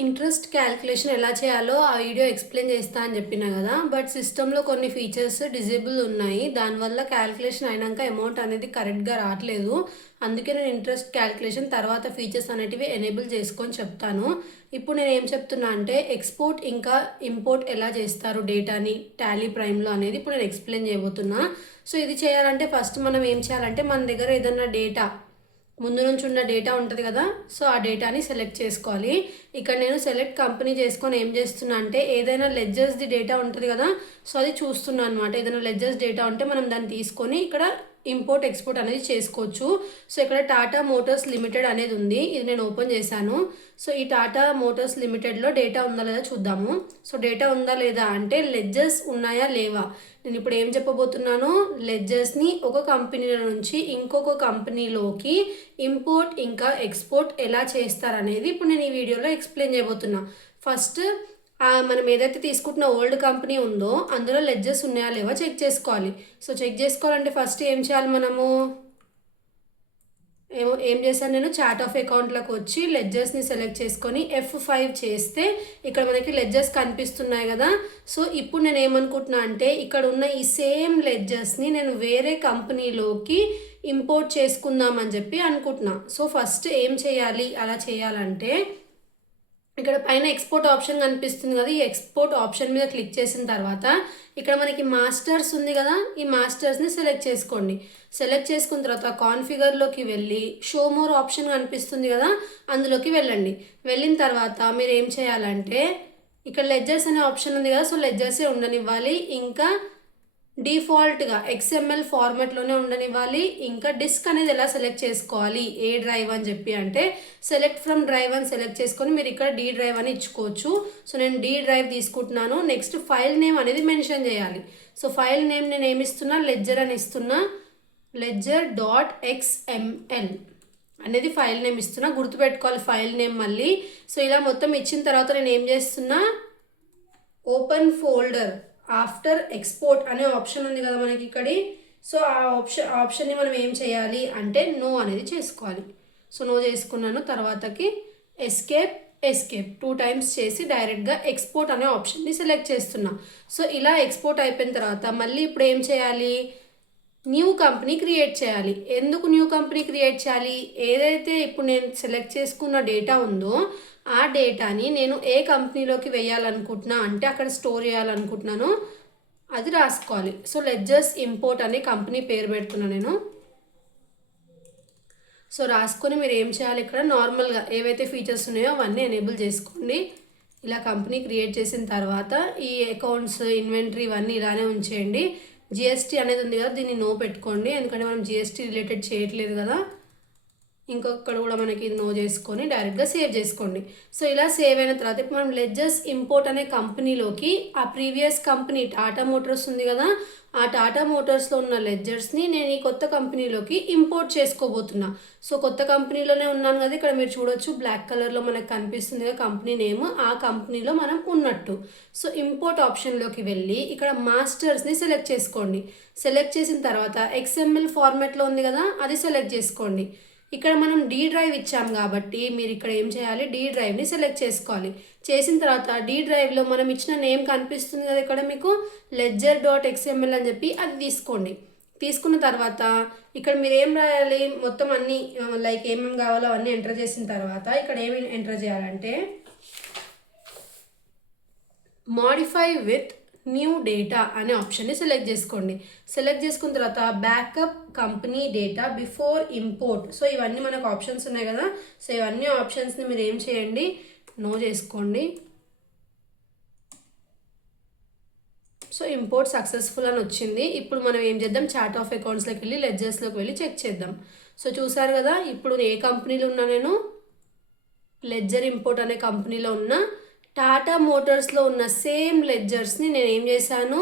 Interest calculation ఎలా చేయాలో ఆ వీడియో ఎక్స్ప్లెయిన్ చేస్తా అని చెప్పినా కదా. బట్ సిస్టంలో కొన్ని ఫీచర్స్ డిజేబుల్ ఉన్నాయి. దానివల్ల క్యాలిక్యులేషన్ అయినాక అమౌంట్ అనేది కరెక్ట్గా రావట్లేదు. అందుకే నేను ఇంట్రెస్ట్ క్యాలిక్యులేషన్ తర్వాత ఫీచర్స్ అనేటివి ఎనేబుల్ చేసుకొని చెప్తాను. ఇప్పుడు నేను ఏం చెప్తున్నా అంటే ఎక్స్పోర్ట్ ఇంకా ఇంపోర్ట్ ఎలా చేస్తారు డేటాని టాలీ ప్రైమ్లో అనేది ఇప్పుడు నేను ఎక్స్ప్లెయిన్ చేయబోతున్నా. సో ఇది చేయాలంటే ఫస్ట్ మనం ఏం చేయాలంటే మన దగ్గర ఏదైనా డేటా ముందు నుంచి ఉన్న డేటా ఉంటుంది కదా. సో ఆ డేటాని సెలెక్ట్ చేసుకోవాలి. ఇక్కడ నేను సెలెక్ట్ కంపెనీ చేసుకొని ఏం చేస్తున్నా అంటే ఏదైనా లెడ్జర్స్ది డేటా ఉంటుంది కదా. సో అది చూస్తున్నాను అనమాట. ఏదైనా లెడ్జర్స్ డేటా ఉంటే మనం దాన్ని తీసుకొని ఇక్కడ ఇంపోర్ట్ ఎక్స్పోర్ట్ అనేది చేసుకోవచ్చు. సో ఇక్కడ టాటా మోటార్స్ లిమిటెడ్ అనేది ఉంది. ఇది నేను ఓపెన్ చేశాను. సో ఈ టాటా మోటార్స్ లిమిటెడ్లో డేటా ఉందా లేదా చూద్దాము. సో డేటా ఉందా లేదా అంటే లెడ్జర్స్ ఉన్నాయా లేవా. నేను ఇప్పుడు ఏం చెప్పబోతున్నాను, లెడ్జర్స్ని ఒక కంపెనీ నుంచి ఇంకొక కంపెనీలోకి ఇంపోర్ట్ ఇంకా ఎక్స్పోర్ట్ ఎలా చేస్తారనేది ఇప్పుడు నేను ఈ వీడియోలో ఎక్స్ప్లెయిన్ చేయబోతున్నా. ఫస్ట్ మనం ఏదైతే తీసుకుంటున్న ఓల్డ్ కంపెనీ ఉందో అందులో లెడ్జర్స్ ఉన్నాయా లేవా చెక్ చేసుకోవాలి. సో చెక్ చేసుకోవాలంటే ఫస్ట్ ఏం చేయాలి, మనము ఏం చేశాను, నేను చార్ట్ ఆఫ్ అకౌంట్లోకి వచ్చి లెడ్జర్స్ని సెలెక్ట్ చేసుకొని F5 చేస్తే ఇక్కడ మనకి లెడ్జర్స్ కనిపిస్తున్నాయి కదా. సో ఇప్పుడు నేను ఏమనుకుంటున్నా అంటే ఇక్కడ ఉన్న ఈ సేమ్ లెడ్జర్స్ని నేను వేరే కంపెనీలోకి ఇంపోర్ట్ చేసుకుందామని చెప్పి అనుకుంటున్నా. సో ఫస్ట్ ఏం చేయాలి, అలా చేయాలంటే ఇక్కడ పైన ఎక్స్పోర్ట్ ఆప్షన్ కనిపిస్తుంది కదా. ఈ ఎక్స్పోర్ట్ ఆప్షన్ మీద క్లిక్ చేసిన తర్వాత ఇక్కడ మనకి మాస్టర్స్ ఉంది కదా. ఈ మాస్టర్స్ని సెలెక్ట్ చేసుకోండి. సెలెక్ట్ చేసుకున్న తర్వాత కాన్ఫిగర్లోకి వెళ్ళి షో మోర్ ఆప్షన్ కనిపిస్తుంది కదా, అందులోకి వెళ్ళండి. వెళ్ళిన తర్వాత మీరు ఏం చేయాలంటే ఇక్కడ లెడ్జర్స్ అనే ఆప్షన్ ఉంది కదా. సో లెడ్జర్సే ఉండనివ్వాలి. ఇంకా డిఫాల్ట్గా XML ఫార్మాట్లోనే ఉండనివ్వాలి. ఇంకా డిస్క్ అనేది ఎలా సెలెక్ట్ చేసుకోవాలి, ఏ డ్రైవ్ అని చెప్పి అంటే సెలెక్ట్ ఫ్రమ్ డ్రైవ్ అని సెలెక్ట్ చేసుకొని మీరు ఇక్కడ D డ్రైవ్ అని ఇచ్చుకోవచ్చు. సో నేను D డ్రైవ్ తీసుకుంటున్నాను. నెక్స్ట్ ఫైల్ నేమ్ అనేది మెన్షన్ చేయాలి. సో ఫైల్ నేమ్ నేను ఏమి ఇస్తున్నా, లెడ్జర్ అని ఇస్తున్నా. ledger.xml అనేది ఫైల్ నేమ్ ఇస్తున్నా. గుర్తుపెట్టుకోవాలి ఫైల్ నేమ్ మళ్ళీ. సో ఇలా మొత్తం ఇచ్చిన తర్వాత నేను ఏం చేస్తున్నా, ఓపెన్ ఫోల్డర్ ఆఫ్టర్ ఎక్స్పోర్ట్ అనే ఆప్షన్ ఉంది కదా మనకి ఇక్కడ. సో ఆ ఆప్షన్ని మనం ఏం చేయాలి అంటే నో అనేది చేసుకోవాలి. సో నో చేసుకున్నాను. తర్వాతకి ఎస్కేప్ 2 టైమ్స్ చేసి డైరెక్ట్గా ఎక్స్పోర్ట్ అనే ఆప్షన్ని సెలెక్ట్ చేస్తున్నా. సో ఇలా ఎక్స్పోర్ట్ అయిపోయిన తర్వాత మళ్ళీ ఇప్పుడు ఏం చేయాలి, న్యూ కంపెనీ క్రియేట్ చేయాలి. ఎందుకు న్యూ కంపెనీ క్రియేట్ చేయాలి, ఏదైతే ఇప్పుడు నేను సెలెక్ట్ చేసుకున్న డేటా ఉందో ఆ డేటాని నేను ఏ కంపెనీలోకి వేయాలనుకుంటున్నా అంటే అక్కడ స్టోర్ చేయాలనుకుంటున్నాను అది రాసుకోవాలి. సో లెడ్జర్స్ ఇంపోర్ట్ అనే కంపెనీ పేరు పెడుతున్నా నేను. సో రాసుకొని మీరు ఏం చేయాలి, ఇక్కడ నార్మల్గా ఏవైతే ఫీచర్స్ ఉన్నాయో అవన్నీ ఎనేబుల్ చేసుకోండి. ఇలా కంపెనీ క్రియేట్ చేసిన తర్వాత ఈ అకౌంట్స్ ఇన్వెంటరీ ఇవన్నీ ఇలానే ఉంచేయండి. GST అనేది ఉంది కదా, దీన్ని నో పెట్టుకోండి. ఎందుకంటే మనం GST రిలేటెడ్ చేయట్లేదు కదా. ఇంకొకటి కూడా మనకి ఇది నో చేసుకొని డైరెక్ట్గా సేవ్ చేసుకోండి. సో ఇలా సేవ్ అయిన తర్వాత ఇప్పుడు మనం లెడ్జర్స్ ఇంపోర్ట్ అనే కంపెనీలోకి ఆ ప్రీవియస్ కంపెనీ టాటా మోటార్స్ ఉంది కదా, ఆ టాటా మోటార్స్లో ఉన్న లెడ్జర్స్ని నేను ఈ కొత్త కంపెనీలోకి ఇంపోర్ట్ చేసుకోబోతున్నా. సో కొత్త కంపెనీలోనే ఉన్నాను కదా, ఇక్కడ మీరు చూడొచ్చు బ్లాక్ కలర్లో మనకు కనిపిస్తుంది కదా కంపెనీ నేమ్, ఆ కంపెనీలో మనం ఉన్నట్టు. సో ఇంపోర్ట్ ఆప్షన్లోకి వెళ్ళి ఇక్కడ మాస్టర్స్ని సెలెక్ట్ చేసుకోండి. సెలెక్ట్ చేసిన తర్వాత XML ఫార్మాట్లో ఉంది కదా అది సెలెక్ట్ చేసుకోండి. ఇక్కడ మనం D డ్రైవ్ ఇచ్చాం కాబట్టి మీరు ఇక్కడ ఏం చేయాలి, D డ్రైవ్ని సెలెక్ట్ చేసుకోవాలి. చేసిన తర్వాత D డ్రైవ్లో మనం ఇచ్చిన నేమ్ కనిపిస్తుంది కదా ఇక్కడ మీకు ledger.xml అని చెప్పి అది తీసుకోండి. తీసుకున్న తర్వాత ఇక్కడ మీరు ఏం రాయాలి, మొత్తం అన్నీ లైక్ ఏమేమి కావాలో అవన్నీ ఎంటర్ చేసిన తర్వాత ఇక్కడ ఏమి ఎంటర్ చేయాలంటే మోడిఫై విత్ న్యూ డేటా అనే ఆప్షన్ని సెలెక్ట్ చేసుకోండి. సెలెక్ట్ చేసుకున్న తర్వాత backup company data before import. So ఇవన్నీ మనకు ఆప్షన్స్ ఉన్నాయి కదా. సో ఇవన్నీ ఆప్షన్స్ని మీరు ఏం చేయండి, నో చేసుకోండి. సో ఇంపోర్ట్ సక్సెస్ఫుల్ అని వచ్చింది. ఇప్పుడు మనం ఏం చేద్దాం, చార్ట్ ఆఫ్ అకౌంట్స్లోకి వెళ్ళి లెడ్జర్స్లోకి వెళ్ళి చెక్ చేద్దాం. సో చూసారు కదా, ఇప్పుడు ఏ కంపెనీలో ఉన్నా, నేను లెడ్జర్ ఇంపోర్ట్ అనే కంపెనీలో ఉన్నా. టాటా మోటార్స్లో ఉన్న సేమ్ లెడ్జర్స్ని నేను ఏం చేశాను,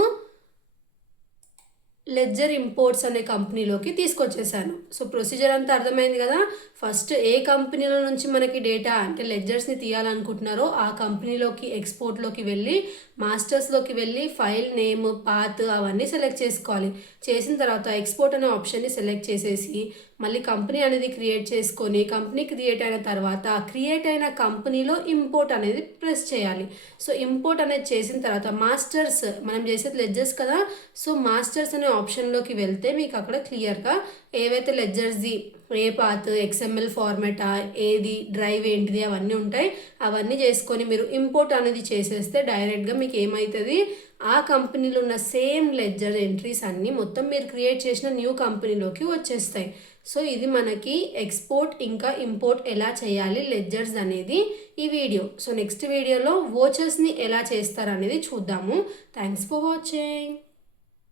లెడ్జర్ ఇంపోర్ట్స్ అనే కంపెనీలోకి తీసుకొచ్చేసాను. సో ప్రొసీజర్ అంతా అర్థమైంది కదా. ఫస్ట్ ఏ కంపెనీలో నుంచి మనకి డేటా అంటే లెడ్జర్స్ని తీయాలనుకుంటున్నారో ఆ కంపెనీలోకి ఎక్స్పోర్ట్లోకి వెళ్ళి మాస్టర్స్లోకి వెళ్ళి ఫైల్ నేమ్ పాత్ అవన్నీ సెలెక్ట్ చేసుకోవాలి. చేసిన తర్వాత ఎక్స్పోర్ట్ అనే ఆప్షన్ని సెలెక్ట్ చేసేసి మళ్ళీ కంపెనీ అనేది క్రియేట్ చేసుకొని కంపెనీ క్రియేట్ అయిన తర్వాత క్రియేట్ అయిన కంపెనీలో ఇంపోర్ట్ అనేది ప్రెస్ చేయాలి. సో ఇంపోర్ట్ అనేది చేసిన తర్వాత మాస్టర్స్ మనం చేసేది లెడ్జర్స్ కదా, సో మాస్టర్స్ అనే ఆప్షన్లోకి వెళ్తే మీకు అక్కడ క్లియర్గా ఏవైతే లెడ్జర్స్ది ఏ పాత్ ఎక్స్ఎంఎల్ ఫార్మాటా ఏది డ్రైవ్ ఏంటిది అవన్నీ ఉంటాయి. అవన్నీ చేసుకొని మీరు ఇంపోర్ట్ అనేది చేసేస్తే డైరెక్ట్గా మీకు ఏమవుతుంది, ఆ కంపెనీలో ఉన్న సేమ్ లెడ్జర్ ఎంట్రీస్ అన్నీ మొత్తం మీరు క్రియేట్ చేసిన న్యూ కంపెనీలోకి వచ్చేస్తాయి. సో ఇది మనకి ఎక్స్పోర్ట్ ఇంకా ఇంపోర్ట్ ఎలా చేయాలి లెడ్జర్స్ అనేది ఈ వీడియో. సో నెక్స్ట్ వీడియోలో వోచర్స్ని ఎలా చేస్తారు అనేది చూద్దాము. Thanks for watching.